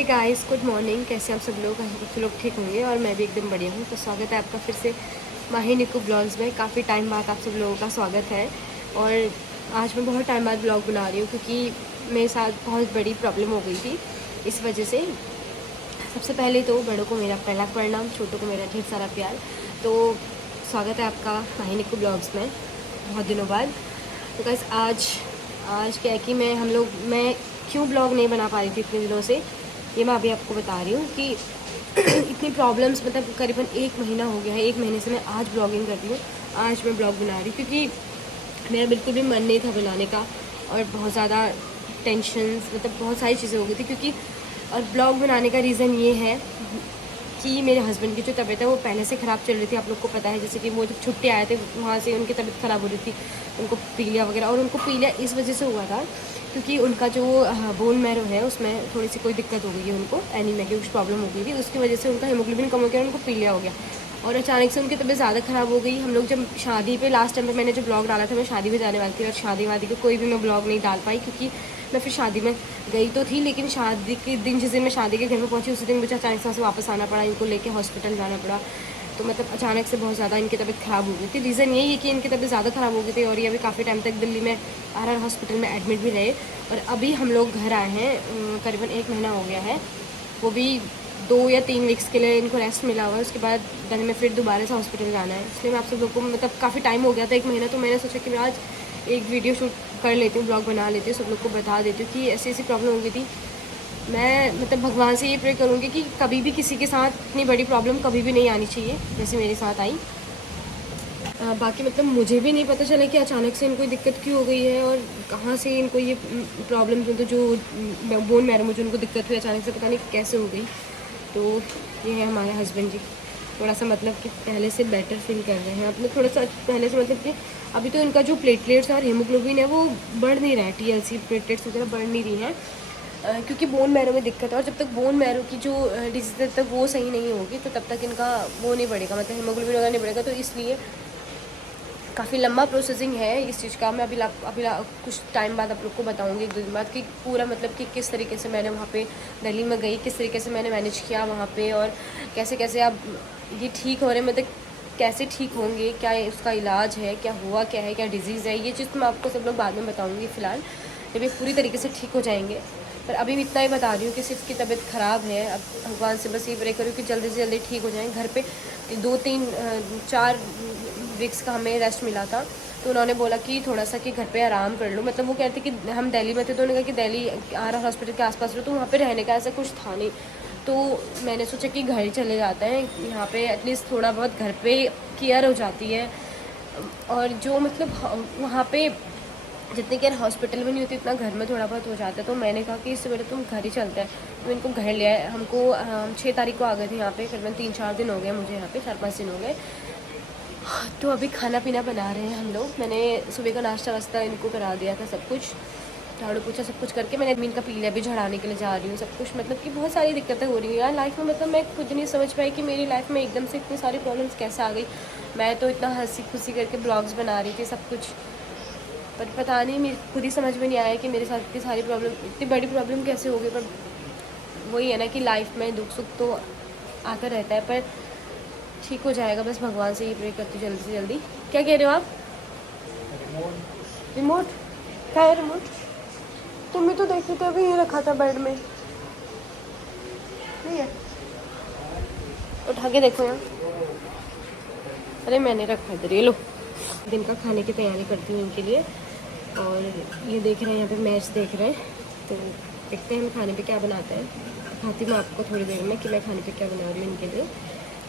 Hey guys, good morning. कैसे आप सब लोग? ठीक होंगे और मैं भी एकदम बढ़िया हूँ। तो स्वागत है आपका फिर से माही निकू ब्लॉग्स में। काफ़ी टाइम बाद आप सब लोगों का स्वागत है। और आज मैं बहुत टाइम बाद ब्लॉग बना रही हूँ क्योंकि मेरे साथ बहुत बड़ी प्रॉब्लम हो गई थी। इस वजह से सबसे पहले तो बड़ों को मेरा पहला प्रणाम, छोटों को मेरा ढेर सारा प्यार। तो स्वागत है आपका माही निकू ब्लॉग्स में बहुत दिनों बाद। तो गाइस आज क्या है कि मैं क्यों ब्लॉग नहीं बना पा रही थी इतने दिनों से, ये मैं अभी आपको बता रही हूँ कि इतनी प्रॉब्लम्स, मतलब करीबन 1 महीना हो गया है। 1 महीने से मैं आज ब्लॉगिंग कर रही हूँ, आज मैं ब्लॉग बना रही हूँ क्योंकि मेरा बिल्कुल भी मन नहीं था बनाने का। और बहुत ज़्यादा टेंशन्स, मतलब बहुत सारी चीज़ें हो गई थी क्योंकि और ब्लॉग बनाने का रीज़न ये है कि मेरे हस्बैंड की जो तबीयत है वो पहले से ख़राब चल रही थी। आप लोग को पता है, जैसे कि वो जब छुट्टी आए थे वहाँ से उनकी तबीयत ख़राब हो रही थी, उनको पीलिया वगैरह। और उनको पीलिया इस वजह से हुआ था क्योंकि उनका जो बोन मैरो है उसमें थोड़ी सी कोई दिक्कत हो गई है, उनको एनीमिया की कुछ प्रॉब्लम हो गई थी। उसकी वजह से उनका हीमोग्लोबिन कम हो गया और उनको पीलिया हो गया। और अचानक से उनकी तबीयत ज़्यादा ख़राब हो गई। हम लोग जब शादी पे लास्ट टाइम पे मैंने जो ब्लॉग डाला था, मैं शादी में जाने वाली थी और शादी वादी का कोई भी मैं ब्लॉग नहीं डाल पाई क्योंकि मैं फिर शादी में गई तो थी, लेकिन शादी के दिन, जिस दिन मैं शादी के घर में पहुंची, उसी दिन मुझे अचानक से वापस आना पड़ा, इनको लेके हॉस्पिटल जाना पड़ा। तो मतलब अचानक से बहुत ज़्यादा इनकी तबीयत ख़राब हो गई थी। रीज़न यही है कि इनकी तबीयत ज़्यादा ख़राब हो गई थी और ये अभी काफ़ी टाइम तक दिल्ली में RR हॉस्पिटल में एडमिट भी रहे। और अभी हम लोग घर आए हैं, करीबन 1 महीना हो गया है, वो भी 2 या 3 वीक्स के लिए इनको रेस्ट मिला हुआ है। उसके बाद दिन में फिर दोबारा से हॉस्पिटल जाना है। इसलिए मैं आप सब लोग को, मतलब काफ़ी टाइम हो गया था, 1 महीना, तो मैंने सोचा कि मैं आज एक वीडियो शूट कर लेती हूँ, ब्लॉग बना लेती हूँ, सब लोग को बता देती हूँ कि ऐसी ऐसी प्रॉब्लम हो गई थी। मैं मतलब भगवान से ये प्रे करूँगी कि कभी भी किसी के साथ इतनी बड़ी प्रॉब्लम कभी भी नहीं आनी चाहिए जैसे मेरे साथ आई। बाकी मतलब मुझे भी नहीं पता चला कि अचानक से इनको दिक्कत क्यों हो गई है और कहाँ से इनको ये प्रॉब्लम, तो जो बोन मैरो में जो उनको दिक्कत हुई अचानक से, पता नहीं कैसे हो गई। तो ये है हमारे हस्बैंड जी, थोड़ा सा मतलब कि पहले से बेटर फील कर रहे हैं अपने, थोड़ा सा पहले से, मतलब कि अभी तो इनका जो प्लेटलेट्स और हीमोग्लोबिन है वो बढ़ नहीं रहा है, TLC प्लेटलेट्स वगैरह बढ़ नहीं रही हैं क्योंकि बोन मैरो में दिक्कत है। और जब तक बोन मैरो की जो डिजीज़ तब तक वो सही नहीं होगी तो तब तक इनका वो नहीं बढ़ेगा, मतलब हीमोग्लोबिन वगैरह नहीं बढ़ेगा। तो इसलिए काफ़ी लंबा प्रोसेसिंग है इस चीज़ का। मैं अभी कुछ टाइम बाद आप लोग को बताऊंगी, 1-2 दिन बाद, कि पूरा मतलब कि किस तरीके से मैंने वहाँ पे दिल्ली में गई, किस तरीके से मैंने मैनेज किया वहाँ पे, और कैसे कैसे अब ये ठीक हो रहे, मतलब कैसे ठीक होंगे, क्या उसका इलाज है, क्या हुआ क्या है, क्या डिज़ीज़ है, ये चीज़ तो मैं आपको सब लोग बाद में बताऊँगी। फ़िलहाल जब ये पूरी तरीके से ठीक हो जाएंगे, पर अभी भी इतना ही बता रही हूँ कि सिर्फ की तबीयत ख़राब है। अब भगवान से बस ये प्रे करूँ कि जल्दी से जल्दी ठीक हो जाएँ। घर पे 2-3-4 वीक्स का हमें रेस्ट मिला था, तो उन्होंने बोला कि थोड़ा सा कि घर पे आराम कर लो। मतलब वो कहते कि हम दिल्ली में थे, तो उन्होंने कहा कि दिल्ली RR हॉस्पिटल के आसपास रहो, तो वहाँ पे रहने का ऐसा कुछ था नहीं। तो मैंने सोचा कि घर ही चले जाते हैं, यहाँ पे एटलीस्ट थोड़ा बहुत घर पे केयर हो जाती है। और जो मतलब वहाँ पे जितनी केयर हॉस्पिटल में नहीं होती उतना घर में थोड़ा बहुत हो जाता है। तो मैंने कहा कि इससे पहले तुम घर ही चलते हैं, तो इनको घर ले आए। हमको 6 तारीख को आ गए थे यहाँ पे, करीबन 3-4 दिन हो गए मुझे यहाँ पे, 4-5 दिन हो गए। तो अभी खाना पीना बना रहे हैं हम लोग। मैंने सुबह का नाश्ता वास्ता इनको करा दिया था, सब कुछ झाड़ू पोछा सब कुछ करके मैंने एडमिन का पीलिया भी झड़ाने के लिए जा रही हूँ, सब कुछ। मतलब कि बहुत सारी दिक्कतें हो रही हैं यार लाइफ में। मतलब मैं खुद नहीं समझ पाई कि मेरी लाइफ में एकदम से इतनी सारी प्रॉब्लम्स कैसे आ गई। मैं तो इतना हंसी खुशी करके ब्लॉग्स बना रही थी, सब कुछ, पर पता नहीं, मेरे खुद ही समझ में नहीं आया कि मेरे साथ इतनी सारी प्रॉब्लम, इतनी बड़ी प्रॉब्लम कैसे हो गई। पर वही है ना कि लाइफ में दुख सुख तो आता रहता है, पर ठीक हो जाएगा। बस भगवान से ये प्रे करती हूँ जल्दी से जल्दी। क्या कह रहे हो आप? रिमोट? क्या है रिमोट? तुम भी तो देखी थे, अभी ये रखा था बेड में, नहीं है? उठा के देखो यहाँ। अरे मैंने रखा इधर, ये लो। दिन का खाने की तैयारी करती हूँ इनके लिए। और ये देख रहे हैं यहाँ पे मैच देख रहे हैं, तो देखते हैं हम खाने पे क्या बनाते हैं। खाती मैं आपको थोड़ी देर में कि मैं खाने पे क्या बना रही हूँ इनके लिए।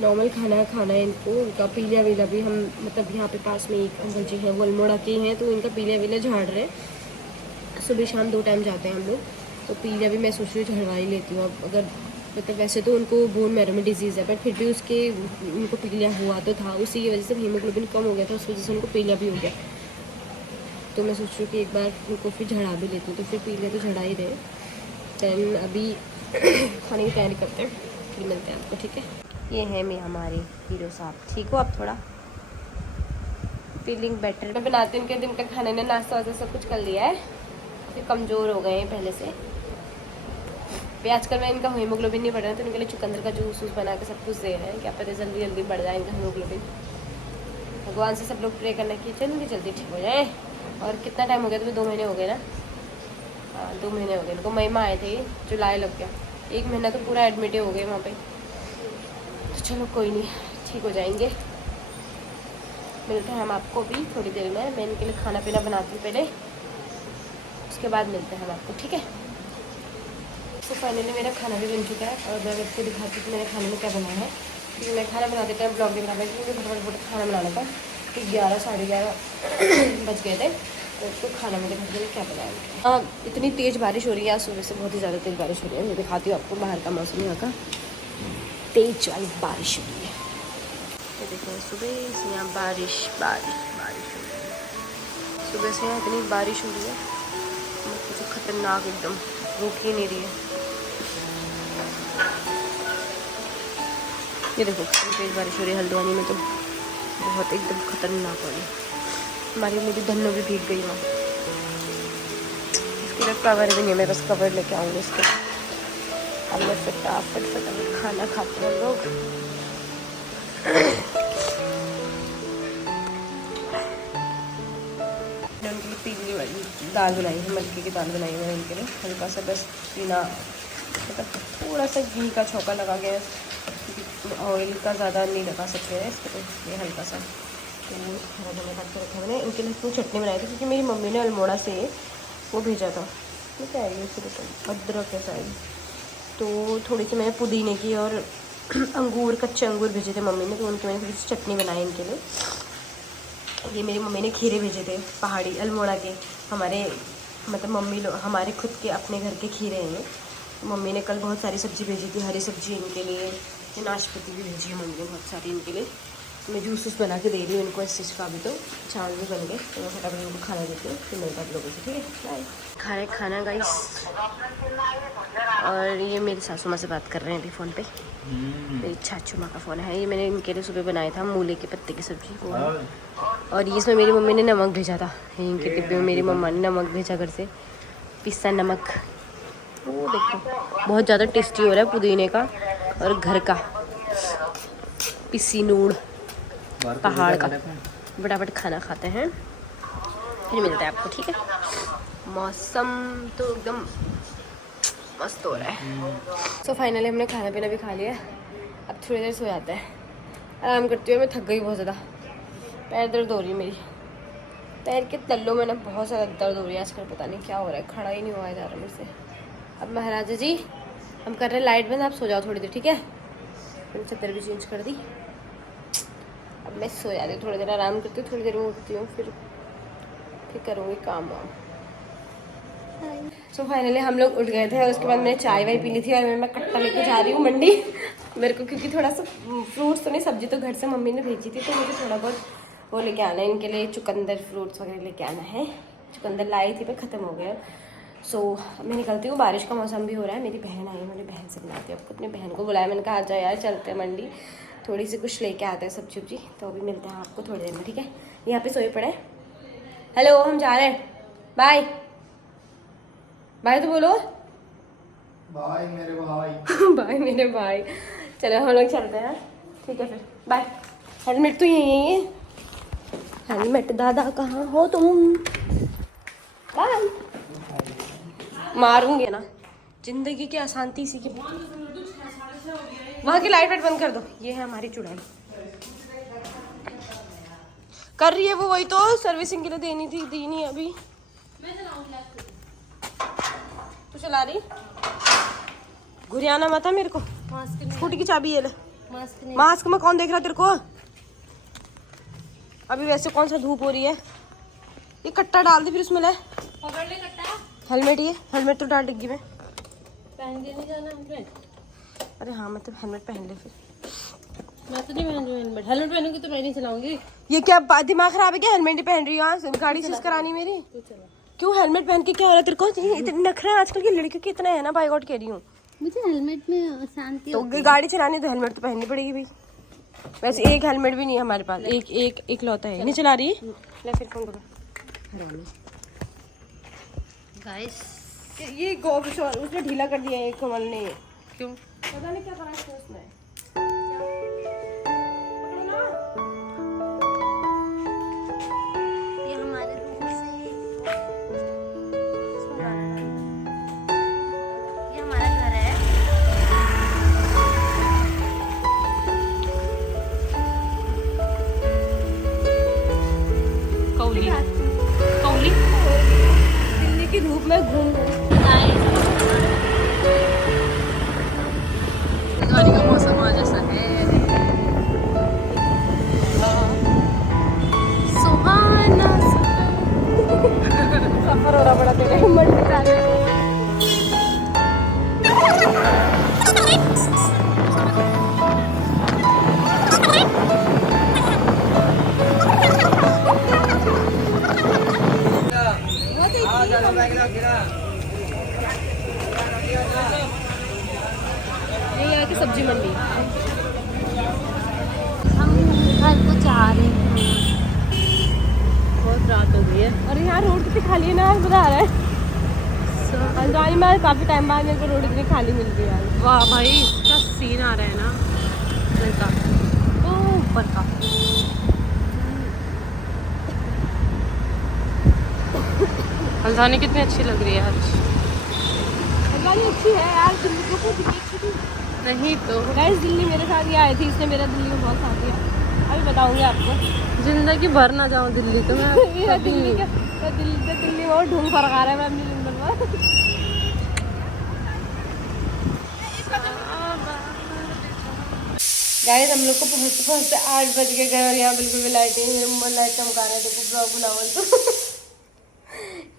नॉर्मल खाना खाना है इनको। उनका पीलिया वीला भी हम, मतलब यहाँ पे पास में एक अंकल जी हैं, वो अल्मोड़ा के हैं, तो इनका पीलिया वीला झाड़ रहे हैं। सुबह शाम 2 टाइम जाते हैं हम लोग, तो पीलिया भी मैं सोच रही हूँ झड़वा ही लेती हूँ। अब अगर मतलब वैसे तो उनको बोन मैरो में डिजीज़ है, पर फिर भी उनको पीलिया हुआ तो था, उसी की वजह से हीमोग्लोबिन कम हो गया था, उस वजह से उनको पीलिया भी हो गया। तो मैं सोच रही हूँ कि एक बार उनको फिर झड़ा भी लेती हूँ, तो फिर पीलिया तो झड़ा ही रहे। दैन अभी खाने की तैयारी करते हैं, फिर मिलते हैं आपको, ठीक है? ये है मैं हमारे हीरो साहब। ठीक हो आप? थोड़ा फीलिंग बेटर। मैं बनाती हूँ उनके दिन का खाने ने, नाश्ता वास्ता सब कुछ कर लिया है, फिर कमज़ोर हो गए हैं पहले से। भी आजकल मैं इनका हीमोग्लोबिन नहीं बढ़ रहा है, तो इनके लिए चुकंदर का जूस बना के सब कुछ दे रहे हैं, क्या पता जल्दी जल्दी बढ़ जाए इनका हीमोग्लोबिन। भगवान से सब लोग प्रे करना कि जल्दी जल्दी ठीक हो जाए। और कितना टाइम हो गया, तो 2 महीने हो गए ना। हाँ 2 महीने हो गए इनको, मई में आए थे, जुलाई लग गया, 1 महीना तो पूरा एडमिट हो गए वहाँ पे। तो चलो कोई नहीं, ठीक हो जाएंगे। मिलते हैं हम आपको भी थोड़ी देर में। मैं इनके लिए खाना पीना बनाती हूँ पहले, उसके बाद मिलते हैं हम आपको, ठीक है। तो फाइनली मेरा खाना भी बन चुका है, और मैं आपको दिखाती हूँ कि मैंने खाने में क्या बनाया है। क्योंकि मैं खाना बनाते टाइम ब्लॉग नहीं बना पाई, क्योंकि फटाफट खाना बनाना था, कि 11 साढ़े 11 बज गए थे। तो उसको खाना में दिखाती हूँ क्या बनाया। हाँ इतनी तेज़ बारिश हो रही है आज सुबह से, बहुत ही ज़्यादा तेज़ बारिश हो रही है। मैं दिखाती हूँ आपको बाहर का मौसम, यहाँ का तेज वाली बारिश हो रही है। ये देखो सुबह से यहाँ बारिश बारिश बारिश हो रही है, सुबह से यहाँ इतनी बारिश हो रही है, कुछ खतरनाक एकदम, रुक ही नहीं रही है। ये देखो तेज बारिश हो रही है हल्द्वानी में, तो बहुत एकदम खतरनाक वाली। हमारी मेरी धन्नो भी भीग गई वहाँ। इसके लिए कवर भी नहीं है, मैं बस कवर लेके आऊँगी इसके। अब मैं फटाफट खाना खाते हैं लोग। उनके लिए पीली वाली दाल बनाई है, मटके की दाल बनाई है इनके लिए। हल्का सा बस बिना मतलब थोड़ा सा घी का छौंका लगा गया है, क्योंकि ऑयल का ज़्यादा नहीं लगा सकते हैं इसको, तो ये हल्का सा तो हरा धनिया काट के रखा मैंने। इनके लिए इसमें चटनी बनाई थी, क्योंकि मेरी मम्मी ने अल्मोड़ा से वो भेजा था। ठीक है ये सिर्फ अदरक है शायद, तो थोड़ी सी मैंने पुदीने की और अंगूर, कच्चे अंगूर भेजे थे मम्मी ने, तो उनकी मैंने थोड़ी सी चटनी बनाई इनके लिए। ये मेरी मम्मी ने खीरे भेजे थे पहाड़ी अल्मोड़ा के, हमारे मतलब मम्मी लोग हमारे खुद के अपने घर के खीरे हैं। मम्मी ने कल बहुत सारी सब्ज़ी भेजी थी, हरी सब्ज़ी इनके लिए, ये नाशपाती भी भेजी है मम्मी ने बहुत सारी इनके लिए। मैं जूस बना के दे रही हूँ इनको इस चीज़ का। अभी तो चावल भी बन गए, तो मैं फटाफट उनको खाना देती हूँ, फिर मिलता है लोगों से, ठीक है बाय। खा रहे खाना गाइस, और ये मेरी सासू माँ से बात कर रहे हैं अभी फ़ोन पे। मेरी चाचू माँ का फ़ोन है। ये मैंने इनके लिए सुबह बनाया था मूले के पत्ते की सब्ज़ी, वो है। और ये इसमें मेरी मम्मी ने नमक भेजा था, इनके डिब्बे में मेरी मम्मा ने नमक भेजा घर से, पिस्ता नमक। वो देखो बहुत ज़्यादा टेस्टी हो रहा है पुदीने का और घर का पिसी नूड़ पहाड़ का। फटाफट खाना खाते हैं, फिर मिलते हैं आपको, ठीक है। मौसम तो एकदम मस्त हो रहा है। सो फाइनली हमने खाना पीना भी खा लिया, अब थोड़ी देर सो जाते हैं, आराम करती हूँ। मैं थक गई बहुत ज़्यादा, पैर दर्द हो रही है मेरी, पैर के तल्लों में ना बहुत ज़्यादा दर्द हो रही है आजकल, पता नहीं क्या हो रहा है, खड़ा ही नहीं हुआ जा रहा मेरे से। अब महाराजा जी हम कर रहे हैं लाइट बंद, आप सो जाओ थोड़ी देर, ठीक है। मैंने चद्दर भी चेंज कर दी, अब मैं सो जाती हूँ, थोड़ी देर आराम करती हूँ, थोड़ी देर में उठती हूँ, फिर करूँगी काम वाम। सो फाइनली हम लोग उठ गए थे, और उसके बाद मैंने चाय वाय पी ली थी, और मैं कट्टा लेके जा रही हूँ मंडी मेरे को, क्योंकि थोड़ा सा फ्रूट्स तो नहीं, सब्जी तो घर से मम्मी ने भेजी थी, तो मुझे थोड़ा बहुत वो लेके आना है इनके लिए, चुकंदर फ्रूट्स वगैरह लेके आना है। चुकंदर लाई थी पर ख़त्म हो गया। सो मैं निकलती हूँ, बारिश का मौसम भी हो रहा है। मेरी बहन आई है, मेरी बहन से मिलाती हूँ आपको, अपनी बहन को बुलाया, मैंने कहा आ जाओ यार चलते हैं मंडी, थोड़ी सी कुछ लेके आते हैं सब्जी उब्जी। तो अभी मिलते हैं आपको थोड़ी देर में, ठीक है। यहाँ पे सोए पड़े। हेलो हम जा रहे हैं, बाय बाय तो बोलो, बाय मेरे भाई बाय मेरे भाई। चलो हम लोग चलते हैं, ठीक है फिर बाय। हेलमेट तो यही है, हेलमेट दादा कहाँ हो तुम, बाय। मारूंगे ना, जिंदगी की अशांति सी की। वहाँ की लाइट वाइट बंद कर दो। ये है हमारी चुड़ैल, कर रही है वो, वही तो सर्विसिंग के लिए देनी थी, दी नहीं अभी। तू चला रही, घुरियाना मत है मेरे को। स्कूटी की चाबी ये ले। मास्क में कौन देख रहा तेरे को, अभी वैसे कौन सा धूप हो रही है। ये कट्टा डाल दे फिर उसमें, ले पकड़ ले कट्टा। हेलमेट, ये हेलमेट तो डाल डिग्गी में, पहन के नहीं जाना हेलमेट। अरे हाँ मतलब हेलमेट पहन ले फिर। मैं तो नहीं पहन रही हेलमेट, हेलमेट पहनूंगी तो मैं नहीं चलाऊंगी। ये क्या दिमाग खराब है क्या, हेलमेट ही पहन रही हूँ, गाड़ी सीज करानी मेरी। क्यों हेलमेट पहन के क्या हो रहा है तेरे को, इतने नखरे आजकल की लड़कियों के इतना है ना, बाय गॉड कह रही हूँ। मुझे हेलमेट में शांति तो गाड़ी चलानी तो हेलमेट तो पहननी पड़ेगी भाई। वैसे एक हेलमेट भी नहीं है हमारे पास, एक लौता है। नहीं चला रही, ले फिर फोन करो। गाइस ये गोब उसने ढीला कर दिया है कमल ने। क्यों? पता नहीं क्या करा है उसने। ये हमारे रूम से ये हमारा घर है। कौली कौली दिल्ली की धूप में घूम घूम गाड़ी का मौसम आज ऐसा है सुहाना। सफर हो रहा बड़ा तेरे मंडी जाने को। ये यहाँ की सब्जी मंडी। हम घर को जा रहे हैं। बहुत रात हो गई है। और यहाँ रोड कितनी खाली है ना, मजा आ रहा है। हल्द्वानी में काफी टाइम बाद मेरे को रोड इतनी खाली मिल रही है यार। वाह भाई क्या सीन आ रहा है ना घर का, ओ ऊपर का। हल्द्वानी कितनी अच्छी लग रही है आज। हल्द्वानी अच्छी है यार, दिल्ली को कुछ अच्छी थी नहीं तो गाइस। दिल्ली मेरे साथ ही आई थी, इसने मेरा दिल्ली में बहुत साथ दिया। अभी बताऊंगी आपको। जिंदगी भर ना जाऊँ दिल्ली तो मैं ये कभी दिल्ली नहीं। का दिल्ली में ढूंढ फर्क आ रहा है मैं अपनी जिंदगी में। गाइस हम लोग को पहुँचते पहुँचते 8 बज गए घर, और यहाँ बिल्कुल भी लाइट नहीं। मेरे मोबाइल लाइट चमका रहे हैं, देखो ब्लॉग बनाओ तो।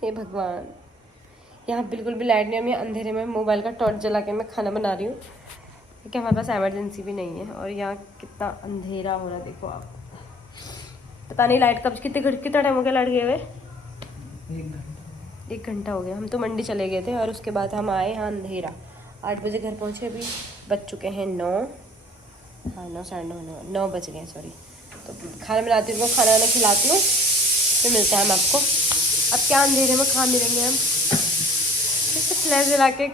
हे भगवान, यहाँ बिल्कुल भी लाइट नहीं है। मैं अंधेरे में मोबाइल का टॉर्च जला के मैं खाना बना रही हूँ, क्योंकि हमारे पास इमरजेंसी भी नहीं है। और यहाँ कितना अंधेरा हो रहा है देखो आप। पता नहीं लाइट कब कितना टाइम हो गया लाइट गए हुए। 1 घंटा हो गया। हम तो मंडी चले गए थे और उसके बाद हम आए यहाँ अंधेरा। 8 बजे घर पहुँचे, अभी बज चुके हैं 9, हाँ 9 साढ़े 9 बज गए सॉरी। तो खाना बनाती हूँ, खाना वाना खिलाती हूँ, फिर मिलते हैं हम आपको। अब क्या अंधेरे में खा मिलेंगे हम। फिर से फ्लैश जला के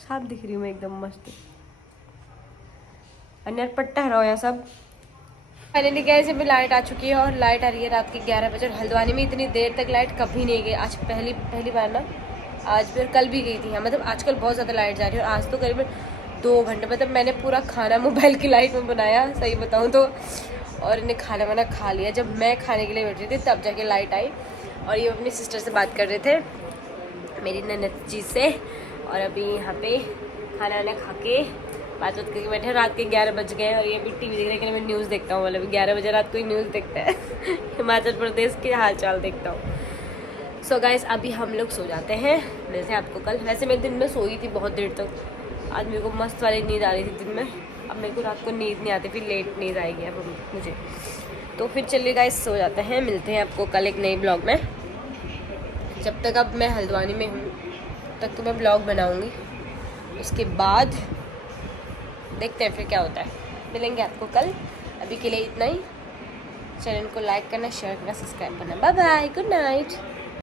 साफ दिख रही हूँ मैं एकदम मस्त। अन्य पट्टा रहो यहाँ सब। फाइनली गैस अभी लाइट आ चुकी है, और लाइट आ रही है रात के 11 बजे। और हल्द्वानी में इतनी देर तक लाइट कभी नहीं गई। आज पहली बार ना, आज भी और कल भी गई थी यहाँ। मतलब आजकल बहुत ज़्यादा लाइट जा रही है। और आज तो करीबन 2 घंटे, मतलब मैंने पूरा खाना मोबाइल की लाइट में बनाया सही बताऊँ तो। और इन्हें खाना वाना खा लिया। जब मैं खाने के लिए बैठ रही थी तब जाके लाइट आई। और ये अपनी सिस्टर से बात कर रहे थे, मेरी ननद जी से। और अभी यहाँ पे खाना वाना खा के बात करके बैठे। रात के 11 बज गए और ये भी टीवी देखने के लिए मैं न्यूज़ देखता हूँ। मतलब 11 बजे रात को ही न्यूज़ देखता है। हिमाचल प्रदेश के हाल चाल देखता हूँ। सो गाइस अभी हम लोग सो जाते हैं, मिलते हैं आपको कल। वैसे मैं दिन में सोई थी बहुत देर तक। आज मेरे को मस्त वाली नींद आ रही थी दिन में। अब मेरे को रात को नींद नहीं आती, फिर लेट नींद आएगी अब मुझे। तो फिर चलिए गाइस सो जाते हैं, मिलते हैं आपको कल एक नई ब्लॉग में। जब तक अब मैं हल्द्वानी में हूँ तक तो मैं ब्लॉग बनाऊँगी, उसके बाद देखते हैं फिर क्या होता है। मिलेंगे आपको कल। अभी के लिए इतना ही। चैनल को लाइक करना, शेयर करना, सब्सक्राइब करना। Bye bye, good night.